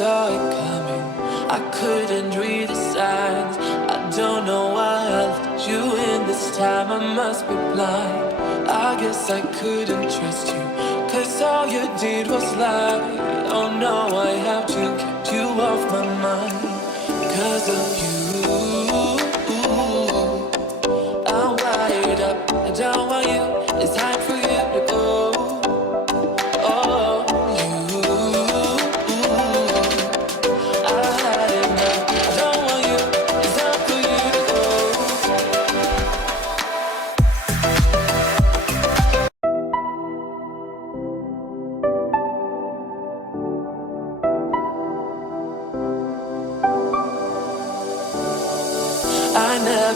saw it coming. I couldn't read the signs. I don't know why I let you in this time. I must be blind. I guess I couldn't trust you, 'cause all you did was lie. Oh no, I have to keep you off my mind. 'Cause of you, I'm wired up. I don't want you. It's time for you to go. Oh, you, I had enough. I don't want you. It's time for you to go. I never